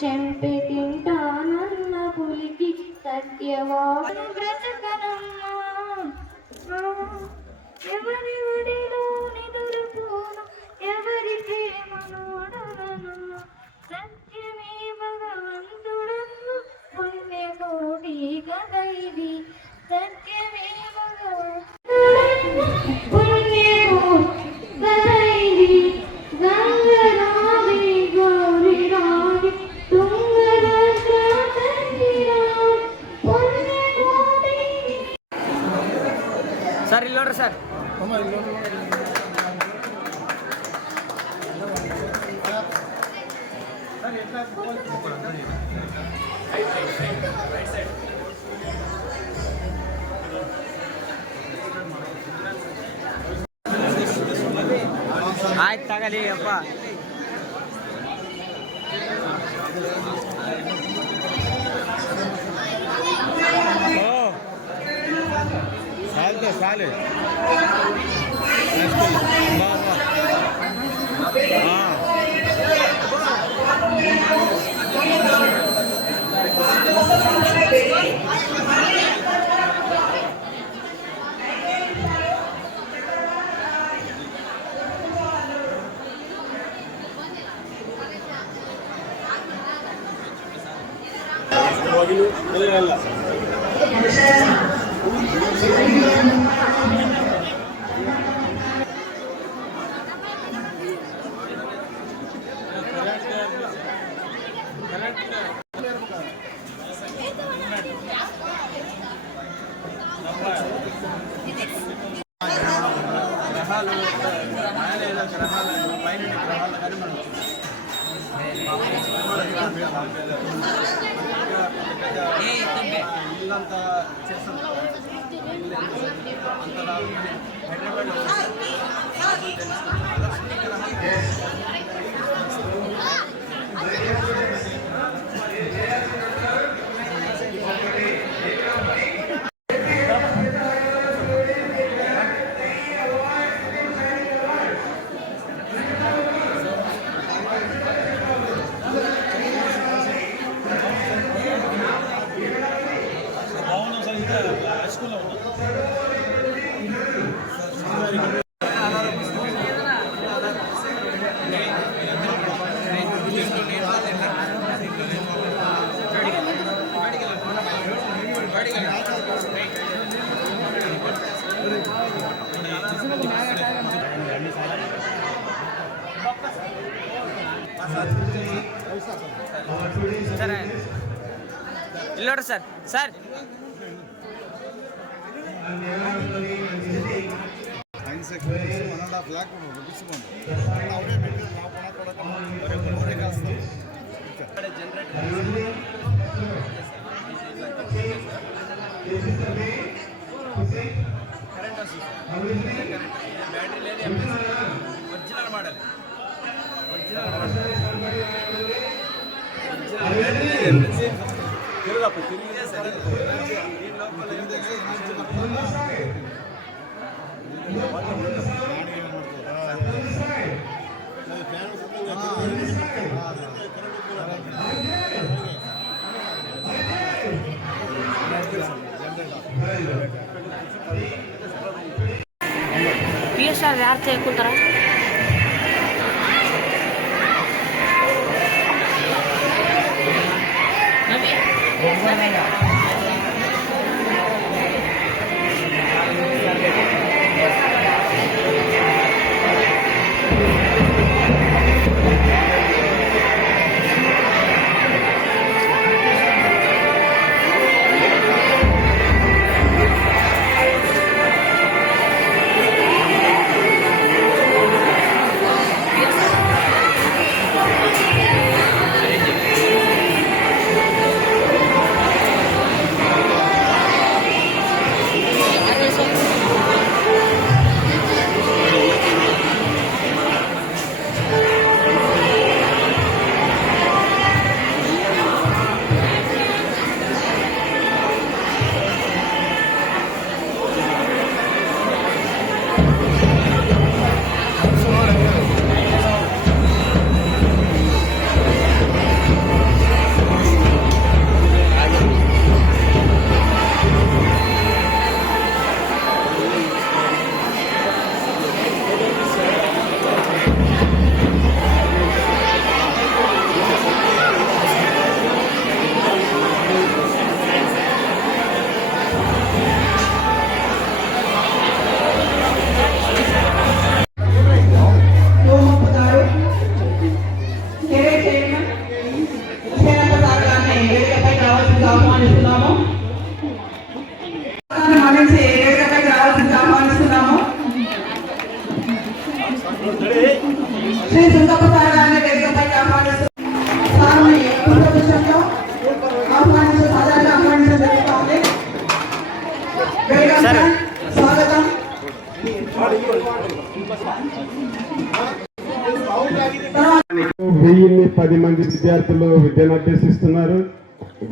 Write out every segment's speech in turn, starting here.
చెంపే తింటానన్న పులికి సత్యవాడు బ్రతకనమ్మా ఎవరి ఒడిలో నిదురుపోను ఎవరికే మనోడను సత్యమే భగవంతుడన్ను పుణ్యకోటి గదైది సత్యమే భగవంతుడన్ను పుణ్యకోటి గదైది గంగరావి గౌరీ రావి సార్ ఇల్లు సార్ ಆಯ್ತು ತಗಲಿ ಅಪ್ಪ साले ఇల్లంతా చేస్తాం అంత సరే ఇల్లు సార్ సార్ బ్యాటరీ లేదు ఒరిజినల్ మోడల్ PSR ಯಾರು ತೆಗೆದುకుంటారా నుంచి వేదికపైకి రావాల్సింది ఆహ్వానిస్తున్నాము. శ్రీ సుందప్ప సార్ గారిని వేదికపైకి ఆహ్వానిస్తున్నాము. సార్ని పుష్పగుచ్చంతో ఆహ్వానించడం సాధారణంగా ఆహ్వానించడం జరుగుతూ ఉంది. వెల్కమ్ స్వాగతం. 1010 మంది విద్యార్థులు విద్యను అభ్యసిస్తున్నారు.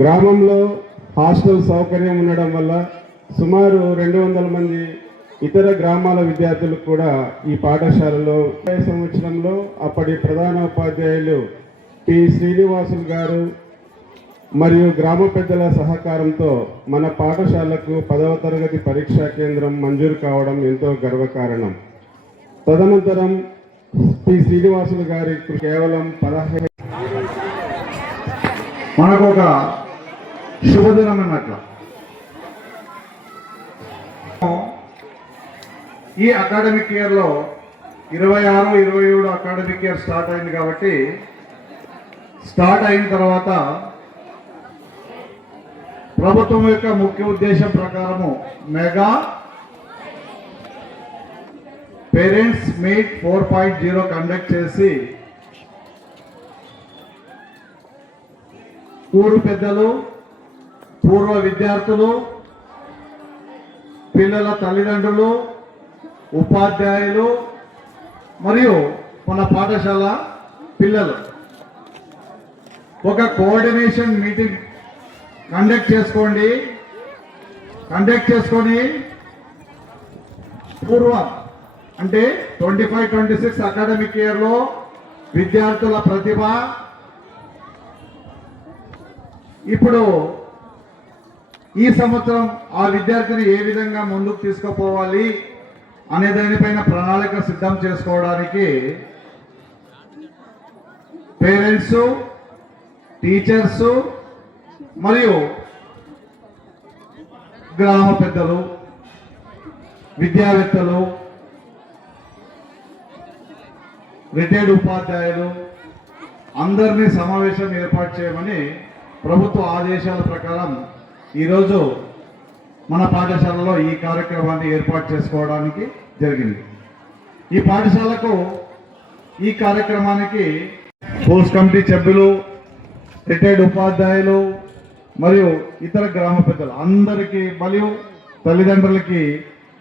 గ్రామంలో హాస్టల్ సౌకర్యం ఉండడం వల్ల సుమారు 200 మంది ఇతర గ్రామాల విద్యార్థులు కూడా ఈ పాఠశాలలో సంవత్సరంలో అప్పటి ప్రధాన ఉపాధ్యాయులు టి శ్రీనివాసులు గారు మరియు గ్రామ పెద్దల సహకారంతో మన పాఠశాలకు 10వ తరగతి పరీక్షా కేంద్రం మంజూరు కావడం ఎంతో గర్వకారణం. తదనంతరం టి శ్రీనివాసులు గారికి కేవలం 15 మనకు ఒక శుభదినం అన్నట్లు. ఈ అకాడమిక్ ఇయర్లో 26-27 అకాడమిక్ ఇయర్ స్టార్ట్ అయింది కాబట్టి స్టార్ట్ అయిన తర్వాత ప్రభుత్వం యొక్క ముఖ్య ఉద్దేశం ప్రకారము మెగా పేరెంట్స్ మీట్ 4.0 కండక్ట్ చేసి ఊరు పెద్దలు, పూర్వ విద్యార్థులు, పిల్లల తల్లిదండ్రులు, ఉపాధ్యాయులు మరియు మన పాఠశాల పిల్లలు ఒక కోఆర్డినేషన్ మీటింగ్ కండక్ట్ చేసుకొని పూర్వం అంటే 25-26 అకాడమిక్ ఇయర్లో విద్యార్థుల ప్రతిభ ఇప్పుడు ఈ సంవత్సరం ఆ విద్యార్థిని ఏ విధంగా ముందుకు తీసుకుపోవాలి అనే దానిపైన ప్రణాళిక సిద్ధం చేసుకోవడానికి పేరెంట్స్, టీచర్స్ మరియు గ్రామ పెద్దలు, విద్యావేత్తలు, రిటైర్డ్ ఉపాధ్యాయులు అందరినీ సమావేశం ఏర్పాటు చేయమని ప్రభుత్వ ఆదేశాల ప్రకారం ఈరోజు మన పాఠశాలలో ఈ కార్యక్రమాన్ని ఏర్పాటు చేసుకోవడానికి జరిగింది. ఈ పాఠశాలకు ఈ కార్యక్రమానికి పోస్ట్ కమిటీ సభ్యులు, రిటైర్డ్ ఉపాధ్యాయులు మరియు ఇతర గ్రామ పెద్దలు అందరికీ మరియు తల్లిదండ్రులకి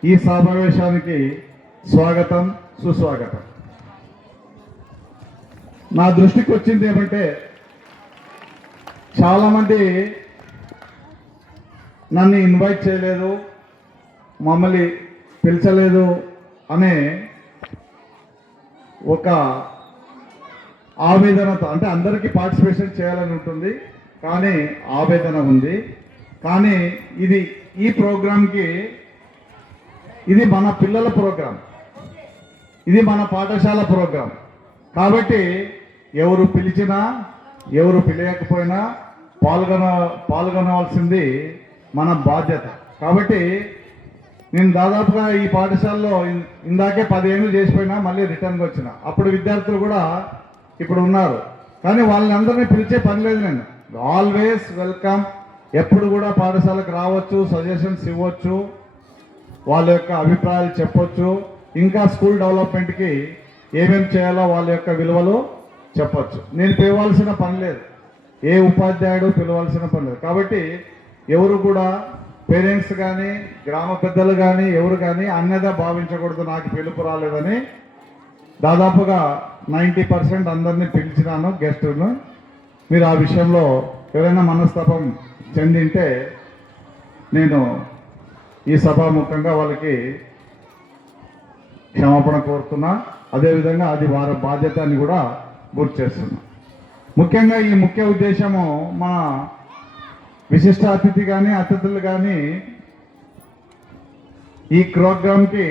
ఈ సమావేశానికి స్వాగతం, సుస్వాగతం. నా దృష్టికి వచ్చింది ఏమంటే చాలామంది నన్ను ఇన్వైట్ చేయలేదు, మమ్మల్ని పిలిచలేదు అనే ఒక ఆవేదనతో, అంటే అందరికీ పార్టిసిపేషన్ చేయాలని ఉంటుంది కానీ ఆవేదన ఉంది. కానీ ఈ ప్రోగ్రాంకి ఇది మన పిల్లల ప్రోగ్రాం, ఇది మన పాఠశాల ప్రోగ్రాం కాబట్టి ఎవరు పిలిచినా ఎవరు పిలవకపోయినా పాల్గొనవలసింది మన బాధ్యత. కాబట్టి నేను దాదాపుగా ఈ పాఠశాలలో ఇందాకే 10 ఏళ్ళు చేసిపోయినా మళ్ళీ రిటర్న్కి వచ్చిన. అప్పుడు విద్యార్థులు కూడా ఇప్పుడు ఉన్నారు కానీ వాళ్ళందరినీ పిలిచే పని లేదు. నేను ఆల్వేస్ వెల్కమ్, ఎప్పుడు కూడా పాఠశాలకు రావచ్చు, సజెషన్స్ ఇవ్వచ్చు, వాళ్ళ యొక్క అభిప్రాయాలు చెప్పొచ్చు, ఇంకా స్కూల్ డెవలప్మెంట్కి ఏమేమి చేయాలో వాళ్ళ యొక్క విలువలు చెప్పొచ్చు. నేను పిలవాల్సిన పని లేదు, ఏ ఉపాధ్యాయుడు పిలవాల్సిన పని లేదు. కాబట్టి ఎవరు కూడా పేరెంట్స్ కానీ గ్రామ పెద్దలు కానీ ఎవరు కానీ అన్యదా భావించకూడదు. నాకు పిలుపు రాలేదని దాదాపుగా 90% అందరినీ పిలిచినాను గెస్టులను. మీరు ఆ విషయంలో ఎవరైనా మనస్తాపం చెందింటే నేను ఈ సభాముఖంగా వాళ్ళకి క్షమాపణ కోరుతున్నా. అదేవిధంగా అది వారి బాధ్యత అని కూడా గుర్తు చేస్తున్నా. ముఖ్యంగా ఈ ముఖ్య ఉద్దేశము మా విశిష్ట అతిథి కానీ అతిథులు కానీ ఈ ప్రోగ్రాంకి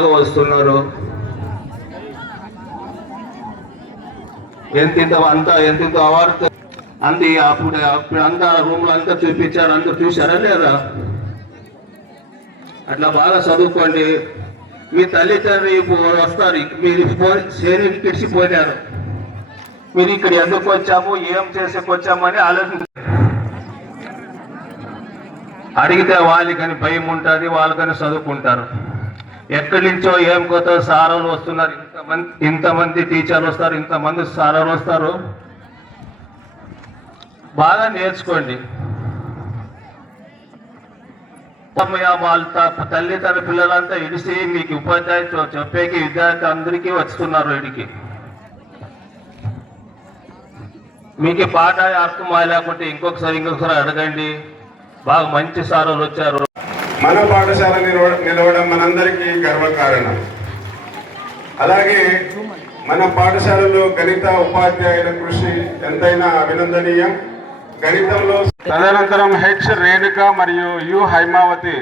బాగా వస్తున్నారు. ఎంతింత అవార్డు అప్పుడు అంతా రూమ్లో అంతా చూపించారు, అంతా చూసారా లేదా? అట్లా బాగా చదువుకోండి. మీ తల్లిదండ్రులు వస్తారు, మీరు శ్రేణి పిలిచిపోయినారు, మీరు ఇక్కడ ఎందుకు వచ్చాము, ఏం చేసేకొచ్చామని అడిగితే వాళ్ళకని భయం ఉంటుంది, వాళ్ళకని చదువుకుంటారు. ఎక్కడి నుంచో ఏం కొత్త సారాలు వస్తున్నారు, ఇంతమంది టీచర్లు వస్తారు, ఇంతమంది సారాలు వస్తారు. బాగా నేర్చుకోండి. వాళ్ళ తల్లిదండ్రుల పిల్లలంతా ఇడిసి మీకు ఉపాధ్యాయులు చెప్పేకి విద్యార్థి అందరికీ వస్తున్నారు. ఇడికి మీకు పాట అర్థం లేకుంటే ఇంకొకసారి అడగండి. బాగా మంచి సారాలు వచ్చారు. మన పాఠశాల నిలవడం మనందరికీ గర్వకారణం. అలాగే మన పాఠశాలలో గణిత ఉపాధ్యాయుల కృషి ఎంతైనా అభినందనీయం. గణితంలో తదనంతరం హెచ్ రేణుక మరియు యు హైమావతి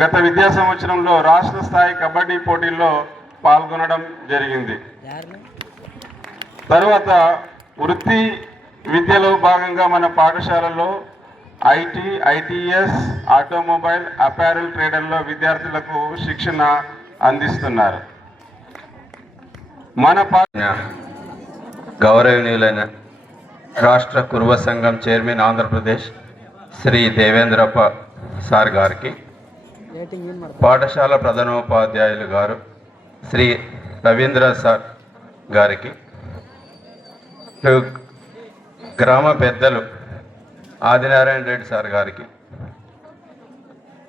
గత విద్యా సంవత్సరంలో రాష్ట్ర స్థాయి కబడ్డీ పోటీల్లో పాల్గొనడం జరిగింది. తర్వాత వృత్తి విద్యలో భాగంగా మన పాఠశాలలో ఐటీ, ఐటీఎస్, ఆటోమొబైల్, అపారెల్ ట్రేడర్లో విద్యార్థులకు శిక్షణ అందిస్తున్నారు. మన గౌరవనీయులైన రాష్ట్ర కురువ సంఘం చైర్మన్ ఆంధ్రప్రదేశ్ శ్రీ దేవేంద్రప్ప సార్ గారికి, పాఠశాల ప్రధానోపాధ్యాయులు గారు శ్రీ రవీంద్ర సార్ గారికి, గ్రామ పెద్దలు ఆదినారాయణ రెడ్డి సార్ గారికి,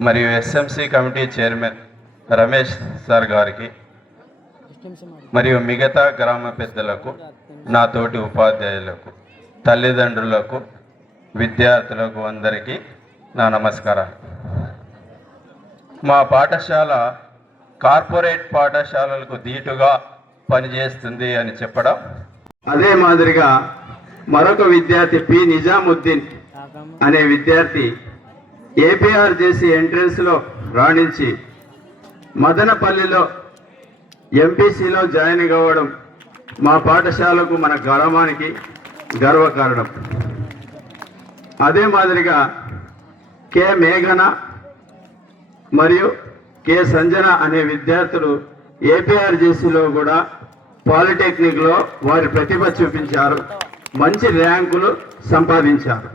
మరియు SMC committee chairman Ramesh sir గారికి, మరియు మిగతా గ్రామ పెద్దలకు, నా తోటి ఉపాధ్యాయులకు, తల్లిదండ్రులకు, విద్యార్థులకు అందరికీ నా నమస్కారాలు. మా పాఠశాల కార్పొరేట్ పాఠశాలలకు ధీటుగా పనిచేస్తుంది అని చెప్పడం, అదే మాదిరిగా మరొక విద్యార్థి పి నిజాముద్దీన్ అనే విద్యార్థి ఏపీఆర్ చేసి ఎంట్రన్స్లో రాణించి మదనపల్లిలో ఎంపీసీలో జాయిన్ కావడం మా పాఠశాలకు, మన గ్రామానికి గర్వకారణం. అదే మాదిరిగా కె మేఘన మరియు కె సంజన అనే విద్యార్థులు ఏపీఆర్జేసీలో కూడా పాలిటెక్నిక్లో వారి ప్రతిభ చూపించారు, మంచి ర్యాంకులు సంపాదించారు.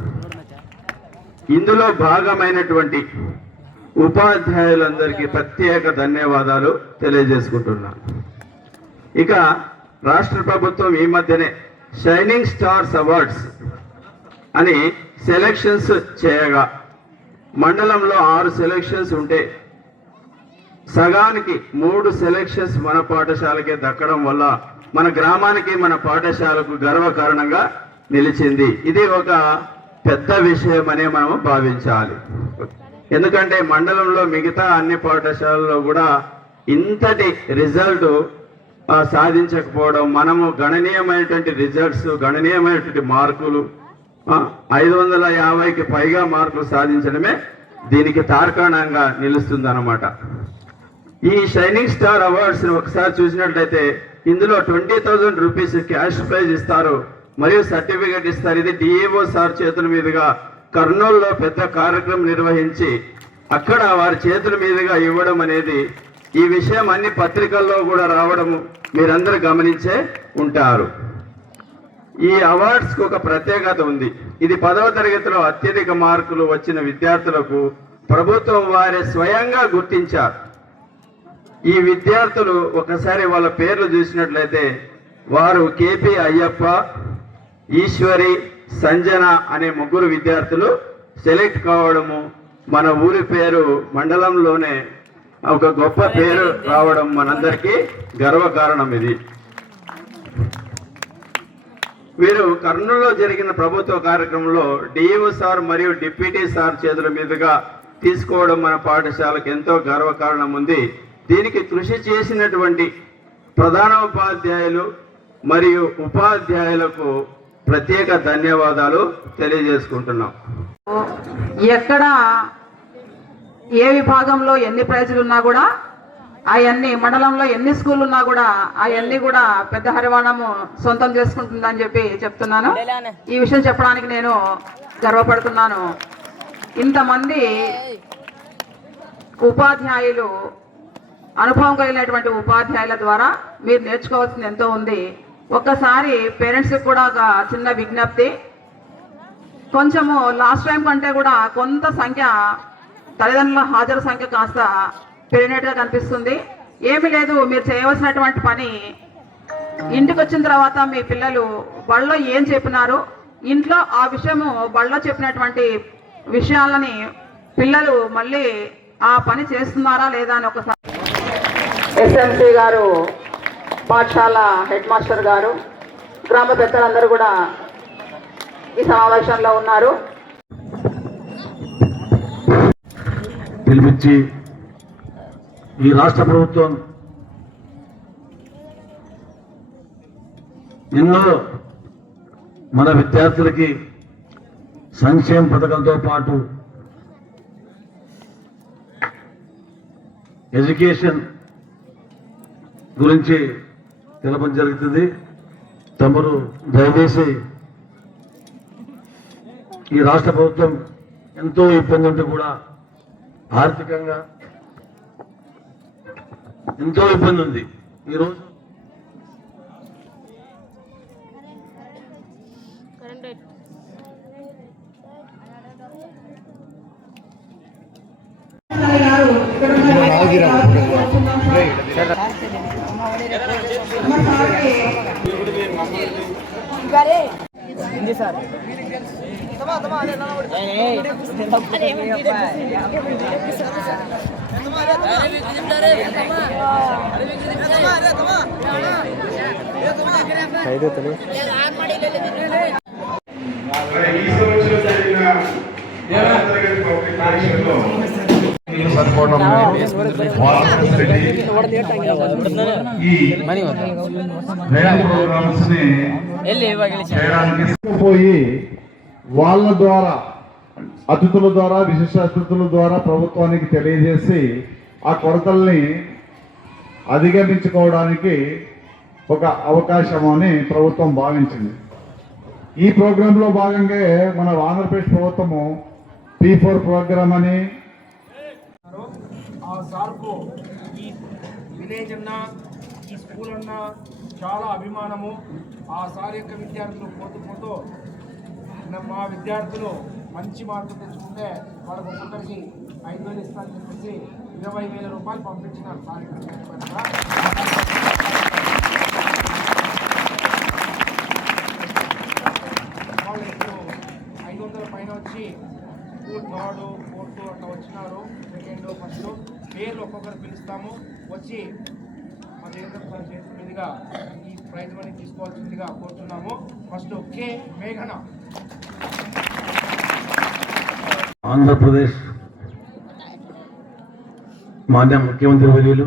ఇందులో భాగమైనటువంటి ఉపాధ్యాయులందరికీ ప్రత్యేక ధన్యవాదాలు తెలియజేసుకుంటున్నాను. ఇక రాష్ట్ర ప్రభుత్వం ఈ మధ్యనే షైనింగ్ స్టార్స్ అవార్డ్స్ అని సెలక్షన్స్ చేయగా, మండలంలో 6 సెలక్షన్స్ ఉంటే సగానికి 3 సెలక్షన్స్ మన పాఠశాలకే దక్కడం వల్ల మన గ్రామానికి, మన పాఠశాలకు గర్వకారణంగా నిలిచింది. ఇది ఒక పెద్ద విషయం అనే మనం భావించాలి. ఎందుకంటే మండలంలో మిగతా అన్ని పాఠశాలల్లో కూడా ఇంతటి రిజల్ట్ సాధించకపోవడం, మనము గణనీయమైనటువంటి రిజల్ట్స్, గణనీయమైనటువంటి మార్కులు 550కి పైగా మార్కులు సాధించడమే దీనికి తార్కాణంగా నిలుస్తుందన్నమాట. ఈ షైనింగ్ స్టార్ అవార్డ్స్ ఒకసారి చూసినట్లయితే ఇందులో 20,000 రూపీస్ క్యాష్ ప్రైజ్ ఇస్తారు, మరియు సర్టిఫికేట్ ఇస్తారు. ఇది డిఏఓ సార్ చేతుల మీదుగా కర్నూలులో పెద్ద కార్యక్రమం నిర్వహించి అక్కడ వారి చేతుల మీదుగా ఇవ్వడం అనేది, ఈ విషయం అన్ని పత్రికల్లో కూడా రావడము మీరందరూ గమనించే ఉంటారు. ఈ అవార్డ్స్కి ఒక ప్రత్యేకత ఉంది. ఇది 10వ తరగతిలో అత్యధిక మార్కులు వచ్చిన విద్యార్థులకు ప్రభుత్వం వారే స్వయంగా గుర్తించారు. ఈ విద్యార్థులు ఒకసారి వాళ్ళ పేర్లు చూసినట్లయితే వారు కేపీ అయ్యప్ప, ఈశ్వరి, సంజన అనే 3 విద్యార్థులు సెలెక్ట్ కావడము, మన ఊరి పేరు మండలంలోనే ఒక గొప్ప పేరు రావడం మనందరికీ గర్వకారణం. ఇది వీరు కర్నూలులో జరిగిన ప్రభుత్వ కార్యక్రమంలో డిఈఓ సార్ మరియు డిప్యూటీ సార్ చేతుల మీదుగా తీసుకోవడం మన పాఠశాలకు ఎంతో గర్వకారణం ఉంది. దీనికి కృషి చేసినటువంటి ప్రధానోపాధ్యాయులు మరియు ఉపాధ్యాయులకు ప్రత్యేక ధన్యవాదాలు తెలియజేసుకుంటున్నాం. ఎక్కడ ఏ విభాగంలో ఎన్ని ప్రైజులు ఉన్నా కూడా అవన్నీ మండలంలో ఎన్ని స్కూళ్ళు ఉన్నా కూడా అవన్నీ కూడా పెద్ద హరివాణము సొంతం చేసుకుంటుందని చెప్పి చెప్తున్నాను. ఈ విషయం చెప్పడానికి నేను గర్వపడుతున్నాను. ఇంతమంది ఉపాధ్యాయులు, అనుభవం కలిగినటువంటి ఉపాధ్యాయుల ద్వారా మీరు నేర్చుకోవాల్సింది ఎంతో ఉంది. ఒక్కసారి పేరెంట్స్కి కూడా ఒక చిన్న విజ్ఞప్తి, కొంచెము లాస్ట్ టైం కంటే కూడా కొంత సంఖ్య తల్లిదండ్రుల హాజరు సంఖ్య కాస్త పెరిగినట్టుగా కనిపిస్తుంది. ఏమీ లేదు, మీరు చేయవలసినటువంటి పని, ఇంటికి వచ్చిన తర్వాత మీ పిల్లలు బళ్ళో ఏం చెప్పినారు, ఇంట్లో ఆ విషయము బళ్ళో చెప్పినటువంటి విషయాలని పిల్లలు మళ్ళీ ఆ పని చేస్తున్నారా లేదా అని ఒకసారి ఎస్ఎంసీ గారు, పాఠశాల హెడ్ మాస్టర్ గారు, గ్రామ పెద్దలందరూ కూడా ఈ సమావేశంలో ఉన్నారు. పిలిపించి ఈ రాష్ట్ర ప్రభుత్వం ఎన్నో మన విద్యార్థులకి సంక్షేమ పథకాలతో పాటు ఎడ్యుకేషన్ గురించి తెలపడం జరుగుతుంది. తమరు దయచేసి ఈ రాష్ట్ర ప్రభుత్వం ఎంతో ఇబ్బంది ఉంటే కూడా ఆర్థికంగా ఎంతో ఇబ్బంది ఉంది. ఈరోజు ఈ సంవత్సరం జరిగిన తరగతి పబ్లిక్ పరీక్షల్లో పోయి వాళ్ళ ద్వారా, అతిథుల ద్వారా, విశిష్ట అతిథుల ద్వారా ప్రభుత్వానికి తెలియజేసి ఆ కొరతల్ని అధిగమించుకోవడానికి ఒక అవకాశం అని ప్రభుత్వం భావించింది. ఈ ప్రోగ్రాంలో భాగంగా మన ఆంధ్రప్రదేశ్ ప్రభుత్వము P4 ప్రోగ్రామ్ అని, ఆ సార్కు ఈ విలేజ్ అన్నా ఈ స్కూల్ అన్నా చాలా అభిమానము. ఆ సార్ యొక్క విద్యార్థులు పోతూ మా విద్యార్థులు మంచి మార్కులు తెచ్చుకుంటే వాళ్ళకు ఒక్కొక్కరికి 5,000 ఇస్తానని చెప్పేసి 20,000 రూపాయలు పంపించినారు సార్ ఇక్కడ. వాళ్ళు ఇప్పుడు 500 పైన వచ్చి స్కూల్ 3rd, 4th అట్లా వచ్చినారు. 2nd, 1st పేర్లు ఒక్కొక్కరు పిలుస్తాము. వచ్చి మా దేవేంద్ర సార్ చేతి మీదుగా ఈ ప్రైజ్ మనీ తీసుకోవాల్సిందిగా కోరుతున్నాము. ఫస్ట్ కే మేఘన. ఆంధ్రప్రదేశ్ మాన్య ముఖ్యమంత్రి వర్యులు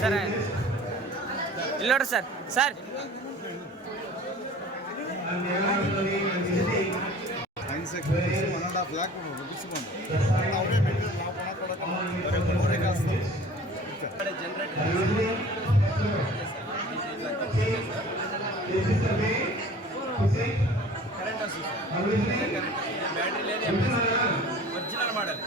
సరే ఇల్లోడు సార్ సార్ ఒరిజినల్ మోడల్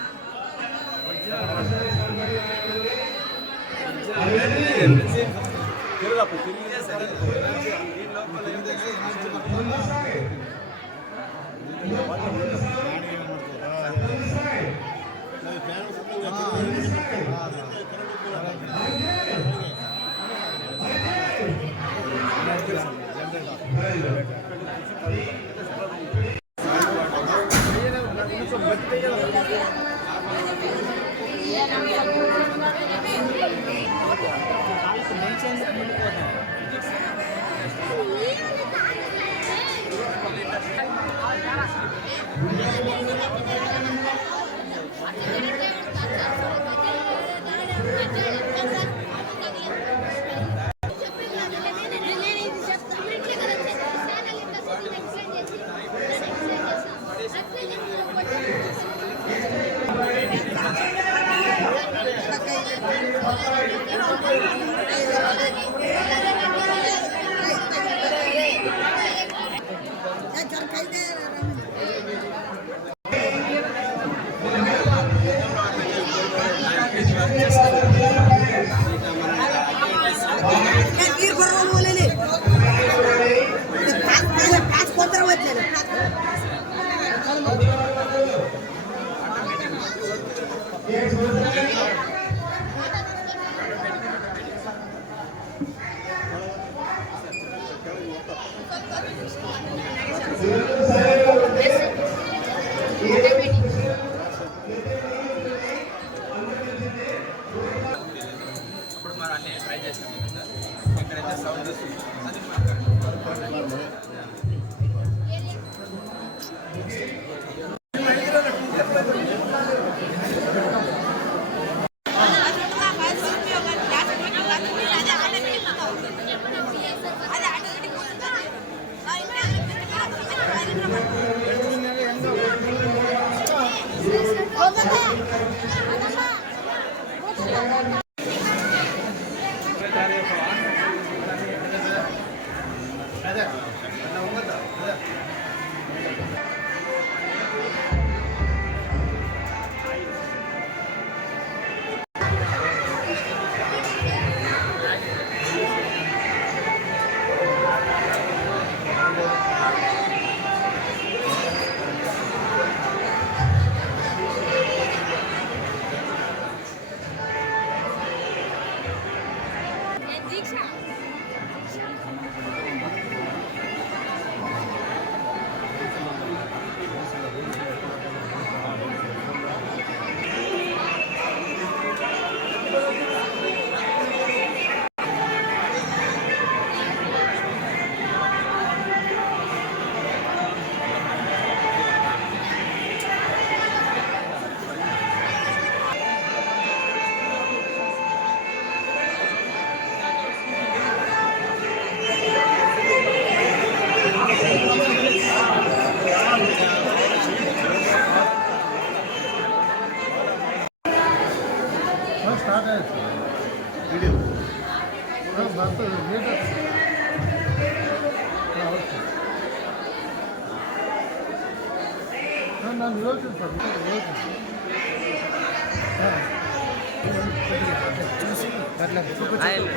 ఆయన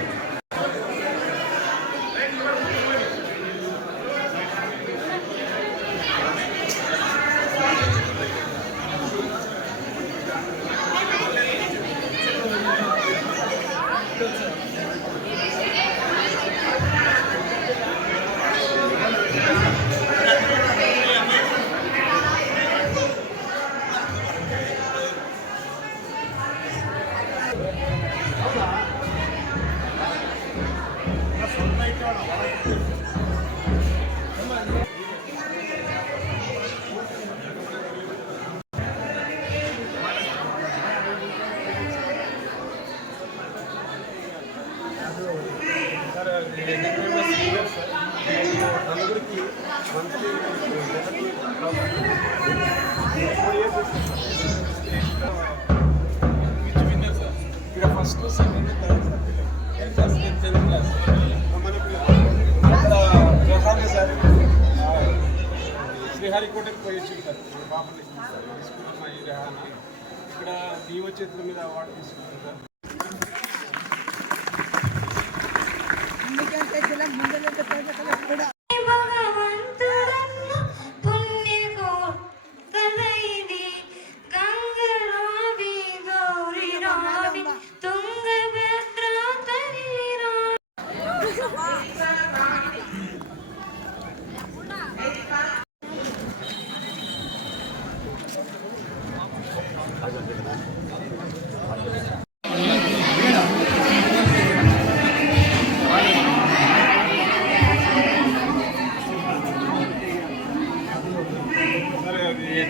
ఇక్కడ first second third tenth class మన సార్ శ్రీహరికోటకి పోయి వచ్చింది సార్ బాపల్లి తీసుకున్నాం ఈ రెహానా ఇక్కడ దీవ చేతుల మీద అవార్డు తీసుకున్నాం సార్. భగవంతుడన్న పుణ్యకో కలైది గంగరావి గౌరి రావి తుంగభద్ర తరిరా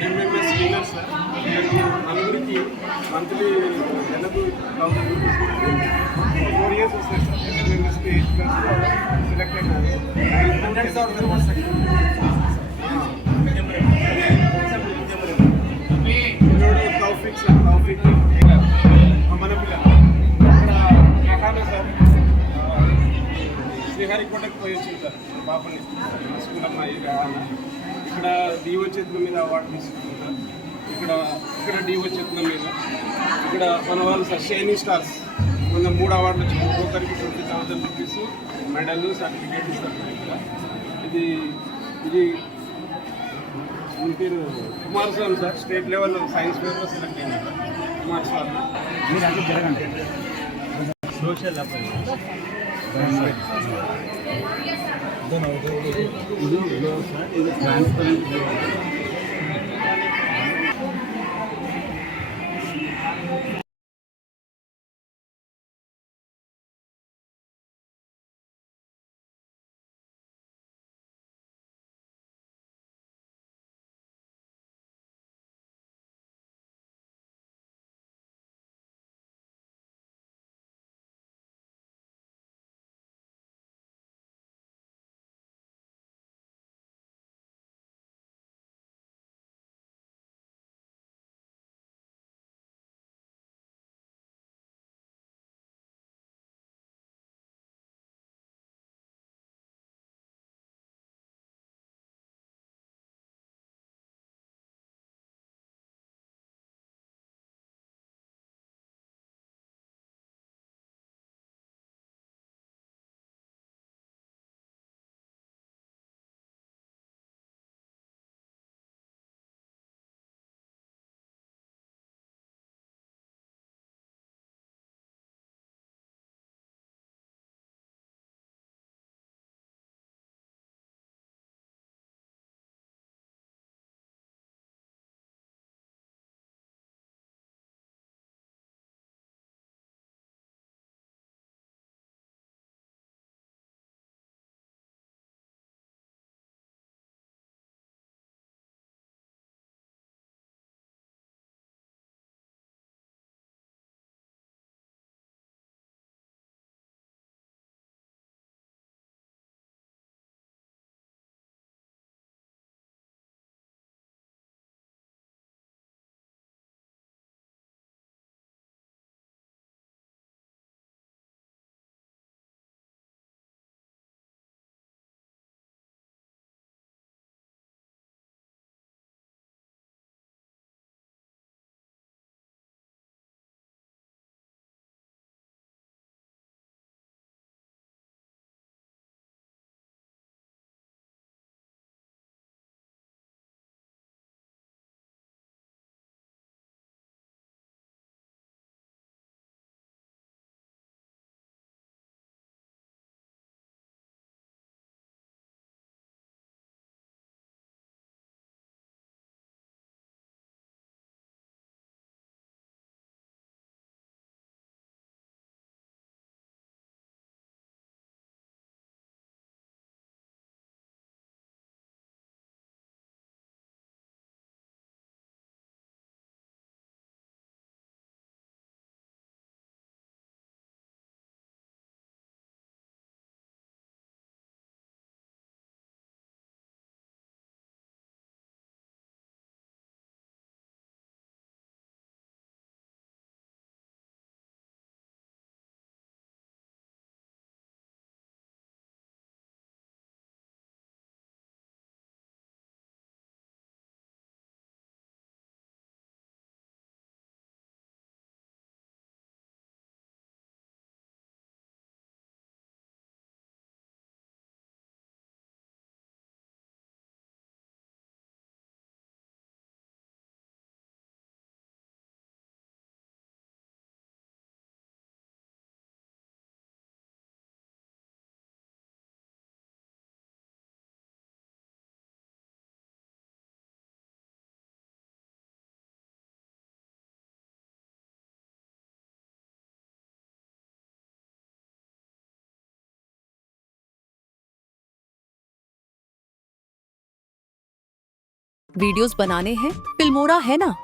ఎంఎంఎస్ విన్నర్ సార్ నలుగురికి మంత్లీ నెలకు 1000 రూపీస్ 4 ఇయర్స్ వస్తాయి సార్ ఎంఎంఎస్ సెలెక్ట్ అయినారు తౌఫిక్ సార్ తౌఫిక్ మన పిల్లలు అక్కడ రెహానా సార్ శ్రీహరికోటకి పోయి వచ్చింది సార్ బాపల్లి స్కూల్ అమ్మాయి రెహానా ఇక్కడ డిఓ చేతుల మీద అవార్డు తీసుకుంటారు ఇక్కడ డిఓ చేతుల మీద ఇక్కడ మన వాళ్ళు సార్ షైనింగ్ స్టార్స్ మొన్న 3 అవార్డులు వచ్చింది ఒక్కొక్కరికి 20,000 రూపీస్ మెడల్ సర్టిఫికేట్ ఇస్తారు ఇక్కడ ఇది మీ పేరు Kumaraswamy sir state level science ఫేర్లో సెలెక్ట్ అయినారు కుమారస్వామి మీరు అంటే జరగండి సోషల్ ఇది ట్రాన్స్పరెంట్ वीडियोस बनाने हैं, फिल्मोरा है ना।